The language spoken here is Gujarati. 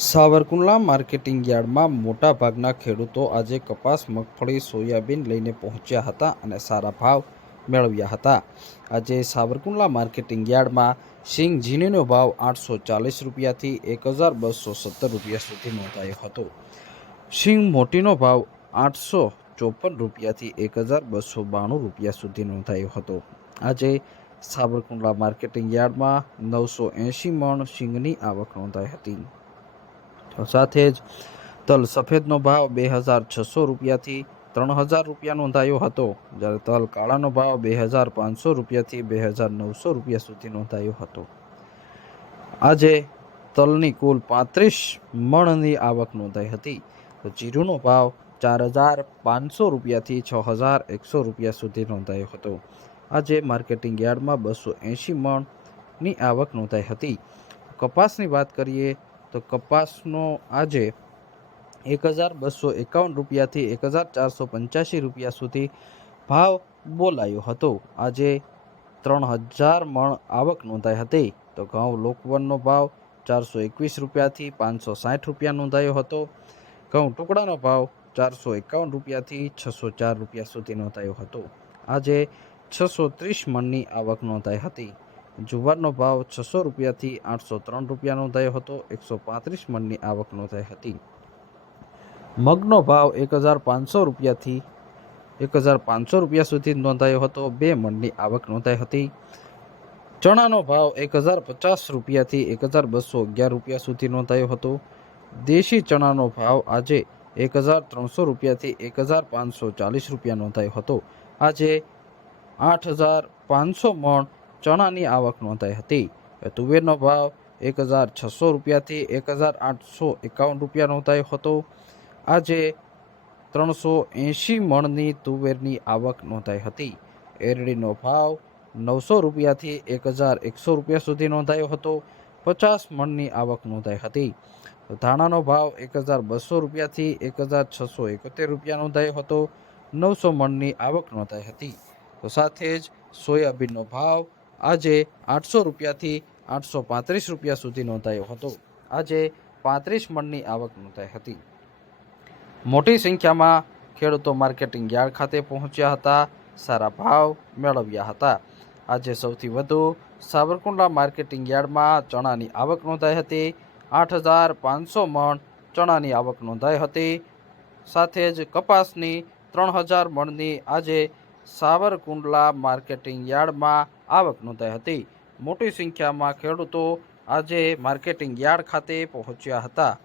સાવરકુંડલા માર્કેટિંગ યાર્ડમાં મોટા ભાગના ખેડૂતો આજે કપાસ, મગફળી, સોયાબીન લઈને પહોંચ્યા હતા અને સારા ભાવ મેળવ્યા હતા. આજે સાવરકુંડલા માર્કેટિંગ યાર્ડમાં સિંગ ઝીણીનો ભાવ 840 રૂપિયાથી 1217 રૂપિયા સુધી નોંધાયો હતો. સિંગ મોટીનો ભાવ 854 રૂપિયાથી 1292 રૂપિયા સુધી નોંધાયો હતો. આજે સાવરકુંડલા માર્કેટિંગ યાર્ડમાં 980 મણ સિંગની આવક નોંધાઈ હતી. સાથે જ તલ સફેદનો ભાવ 2600 રૂપિયાથી 3000 રૂપિયા નોંધાયો હતો, જ્યારે તલ કાળાનો ભાવ 2500 રૂપિયાથી 2900 રૂપિયા સુધી નોંધાયો હતો. આજે તલની કુલ 35 મણની આવક નોંધાઈ હતી. તો જીરુનો ભાવ 4500 રૂપિયાથી 6100 રૂપિયા સુધી નોંધાયો હતો. આજે માર્કેટિંગ યાર્ડમાં 280 મણની આવક નોંધાઈ હતી. કપાસની વાત કરીએ તો કપાસનો આજે 1251 રૂપિયાથી 1485 રૂપિયા સુધી ભાવ બોલાયો હતો. આજે 3000 મણ આવક નોંધાઈ હતી. તો ઘઉં લોકવનનો ભાવ 421 રૂપિયાથી 560 રૂપિયા નોંધાયો હતો. ઘઉં ટુકડાનો ભાવ 451 રૂપિયાથી 604 રૂપિયા સુધી નોંધાયો હતો. આજે 630 મણની આવક નોંધાઈ હતી. જુવારનો ભાવ 600 રૂપિયાથી 803 રૂપિયા નોંધાયો હતો. 135 મણની આવક નોંધાઈ હતી. મગનો ભાવ 1500 રૂપિયાથી 1500 રૂપિયા સુધી નોંધાયો હતો. 2 મણની આવક નોંધાઈ હતી. ચણાનો ભાવ 1050 રૂપિયાથી 1211 રૂપિયા સુધી નોંધાયો હતો. દેશી ચણાનો ભાવ આજે 1300 રૂપિયાથી 1540 રૂપિયા નોંધાયો હતો. આજે 8500 મણ ચણાની આવક નોંધાઈ હતી. તુવેરનો ભાવ 1600 રૂપિયાથી 1851 રૂપિયા નોંધાયો હતો. આજે 380 મણની તુવેરની આવક નોંધાઈ હતી. એરડીનો ભાવ 900 રૂપિયાથી 1100 રૂપિયા સુધી નોંધાયો હતો. 50 મણની આવક નોંધાઈ હતી. ધાણાનો ભાવ 1200 રૂપિયાથી 1671 રૂપિયા નોંધાયો હતો. 900 મણની આવક નોંધાઈ હતી. તો સાથે જ સોયાબીનનો ભાવ આજે 800 રૂપિયાથી 835 રૂપિયા સુધી નોંધાયો હતો. આજે 35 મણની આવક નોંધાઈ હતી. મોટી સંખ્યામાં ખેડૂતો માર્કેટિંગ યાર્ડ ખાતે પહોંચ્યા હતા, સારા ભાવ મેળવ્યા હતા. આજે સૌથી વધુ સાવરકુંડલા માર્કેટિંગ યાર્ડમાં ચણાની આવક નોંધાઈ હતી. 8500 મણ ચણાની આવક નોંધાઈ હતી. સાથે જ કપાસની 3000 મણની આજે સાવરકુંડલા માર્કેટિંગ યાર્ડમાં આવક નોંધાઈ હતી. મોટી સંખ્યામાં ખેડૂતો આજે માર્કેટિંગ યાર્ડ ખાતે પહોંચ્યા હતા.